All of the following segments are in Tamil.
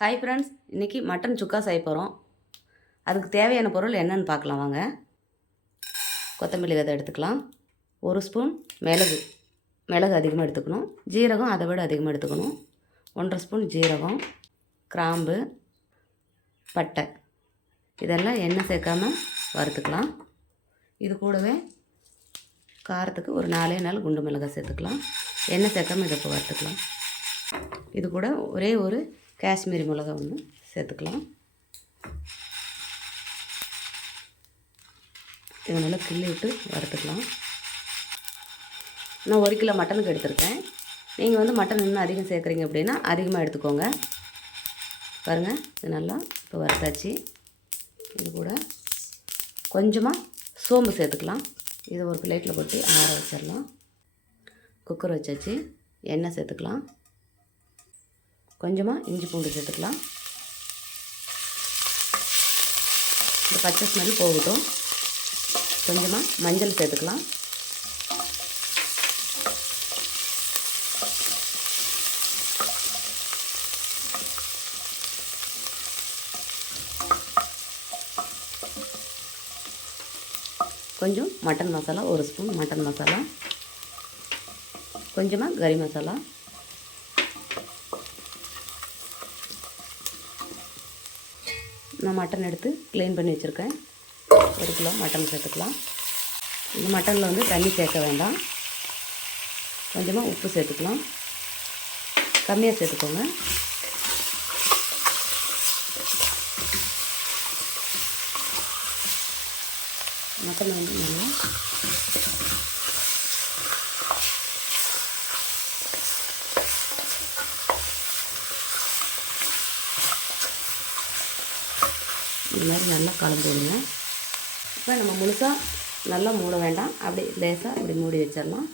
ஹாய் ஃப்ரெண்ட்ஸ் இன்றைக்கி மட்டன் சுக்கா செய்ய போகிறோம் அதுக்கு தேவையான பொருள் என்னன்னு பார்க்கலாம் வாங்க. கொத்தமல்லி விதை எடுத்துக்கலாம். ஒரு ஸ்பூன் மிளகு. மிளகு அதிகமாக எடுத்துக்கணும். ஜீரகம் அதை விட அதிகமாக எடுத்துக்கணும். ஒன்றரை ஸ்பூன் ஜீரகம் கிராம்பு பட்டை. இதெல்லாம் எண்ணெய் சேர்க்காம வறுத்துக்கலாம். இது கூடவே காரத்துக்கு ஒரு நாலே நாள் குண்டு மிளகாய் சேர்த்துக்கலாம். எண்ணெய் சேர்க்காம இதை இப்போ வறுத்துக்கலாம். இது கூட ஒரே ஒரு காஷ்மீரி மிளகா ஒன்று சேர்த்துக்கலாம். இதை நல்லா கிள்ளி விட்டு வறுத்துக்கலாம். நான் ஒரு கிலோ மட்டனுக்கு எடுத்திருக்கேன். நீங்கள் வந்து மட்டன் இன்னும் அதிகம் சேர்க்குறீங்க அப்படின்னா அதிகமாக எடுத்துக்கோங்க. பாருங்கள் இது நல்லா இப்போ வறுத்தாச்சு. இது கூட கொஞ்சமாக சோம்பு சேர்த்துக்கலாம். இதை ஒரு பிளேட்டில் கொட்டி ஆற வச்சிடலாம். குக்கர் வச்சாச்சு. எண்ணெய் சேர்த்துக்கலாம். கொஞ்சமாக இஞ்சி பூண்டு சேர்த்துக்கலாம். இந்த பச்சை ஸ்மெல் போகட்டும். கொஞ்சமாக மஞ்சள் சேர்த்துக்கலாம். கொஞ்சம் மட்டன் மசாலா ஒரு ஸ்பூன் மட்டன் மசாலா. கொஞ்சமாக கறி மசாலா. நான் மட்டன் எடுத்து க்ளீன் பண்ணி வச்சுருக்கேன். ஒரு கிலோ மட்டன் சேர்த்துக்கலாம். இந்த மட்டனில் வந்து தண்ணி சேர்க்க வேண்டாம். கொஞ்சமாக உப்பு சேர்த்துக்கலாம். கம்மியாக சேர்த்துக்கோங்க. மட்டன் வந்து நல்லா இது மாதிரி நல்லா கலந்து விடுங்க. இப்போ நம்ம முழுசாக நல்லா மூட வேண்டாம். அப்படி லேசாக அப்படி மூடி வச்சிடலாம்.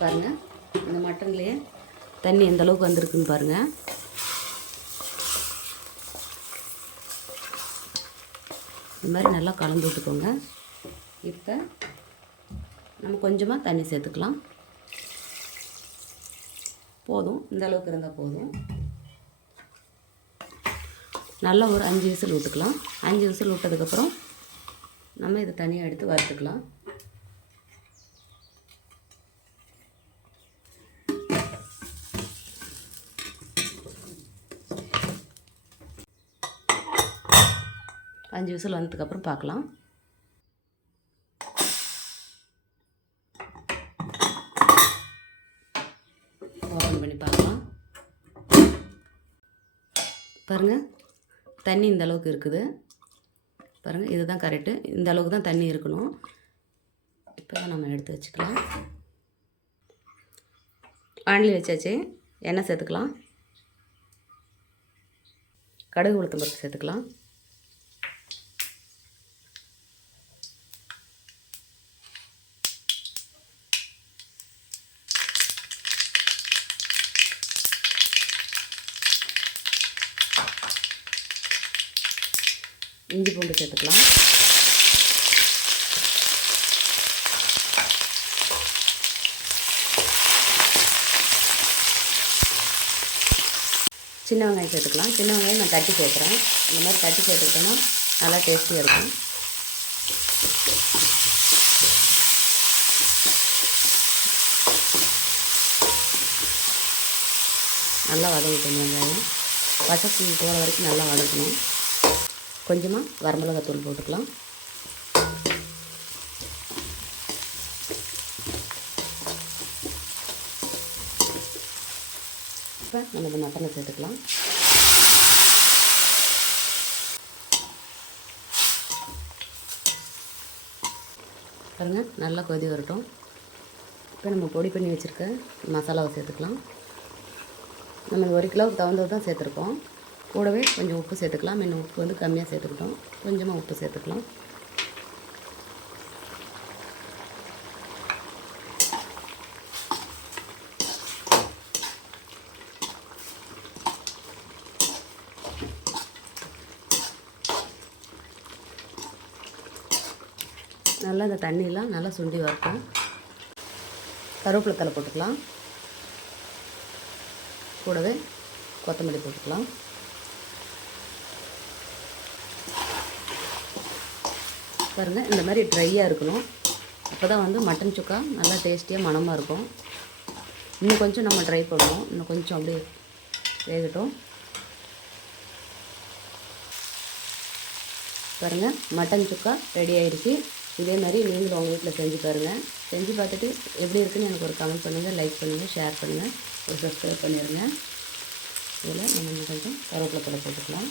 பாருங்கள் இந்த மட்டன்லேயே தண்ணி எந்த அளவுக்கு வந்திருக்குன்னு பாருங்கள் இது மாதிரி நல்லா கலந்து விட்டுக்கோங்க. இப்போ நம்ம கொஞ்சமாக தண்ணி சேர்த்துக்கலாம். போதும். இந்த அளவுக்கு இருந்தால் போதும். நல்லா ஒரு அஞ்சு விசில் விட்டுக்கலாம் அஞ்சு விசில் விட்டதுக்கப்புறம் நம்ம இதை தனியாக எடுத்து வறுத்துக்கலாம். அஞ்சு விசில் வந்ததுக்கப்புறம் பார்க்கலாம் ஓப்பன் பண்ணி பார்க்கலாம் பாருங்கள் தண்ணி இந்த அளவுக்கு இருக்குது. பாருங்கள் இதுதான் கரெக்டு இந்த அளவுக்கு தான் தண்ணி இருக்கணும். இப்போ தான் நம்ம எடுத்து வச்சுக்கலாம். வாண்லி வச்சாச்சு. எண்ணெய் சேர்த்துக்கலாம். கடுகு உளுத்தம்பருப்பு சேர்த்துக்கலாம். இஞ்சி பூண்டு சேர்த்துக்கலாம். சின்ன வெங்காயம் சேர்த்துக்கலாம். சின்ன வெங்காயம் நான் தட்டி சேர்க்குறேன். இந்த மாதிரி தட்டி சேர்த்துக்கிட்டோன்னா நல்லா டேஸ்டியாக இருக்கும். நல்லா வதங்கிட்டேன் வெங்காயம். பச்சை போகிற வரைக்கும் நல்லா வதக்கணும். கொஞ்சமாக வரமிளகாத்தூள் போட்டுக்கலாம். இப்போ நம்ம இந்த மட்டனை சேர்த்துக்கலாம். பாருங்கள் நல்லா கொதி வரட்டும். இப்போ நம்ம பொடி பண்ணி வச்சுருக்க மசாலாவை சேர்த்துக்கலாம். நம்ம ஒரு கிலோவுக்கு தகுந்தது தான் சேர்த்துருக்கோம். கூடவே கொஞ்சம் உப்பு சேர்த்துக்கலாம். இன்னும் உப்பு வந்து கம்மியாக சேர்த்துக்கிட்டோம். கொஞ்சமாக உப்பு சேர்த்துக்கலாம். நல்லா இந்த தண்ணியெலாம் நல்லா சுண்டி வரட்டும். கருவேப்பிலை தலை போட்டுக்கலாம். கூடவே கொத்தமல்லி போட்டுக்கலாம். பாருங்கள் இந்த மாதிரி ட்ரையாக இருக்கணும். அப்போ தான் வந்து மட்டன் சுக்கா நல்லா டேஸ்டியாக மணமாக இருக்கும். இன்னும் கொஞ்சம் நம்ம ட்ரை பண்ணுவோம் இன்னும் கொஞ்சம் அப்படியே வேகட்டும். பாருங்கள் மட்டன் சுக்கா ரெடி ஆயிடுச்சு. இதே மாதிரி நீங்களும் உங்கள் வீட்டில் செஞ்சு பாருங்கள் செஞ்சு பார்த்துட்டு எப்படி இருக்குன்னு எனக்கு ஒரு கமெண்ட் பண்ணுங்கள் லைக் பண்ணுங்கள் ஷேர் பண்ணுங்கள் ஒரு சப்ஸ்கிரைப் பண்ணிடுங்க இதில் நம்ம கொஞ்சம் கருவேப்பிலை கூட போட்டுக்கலாம்.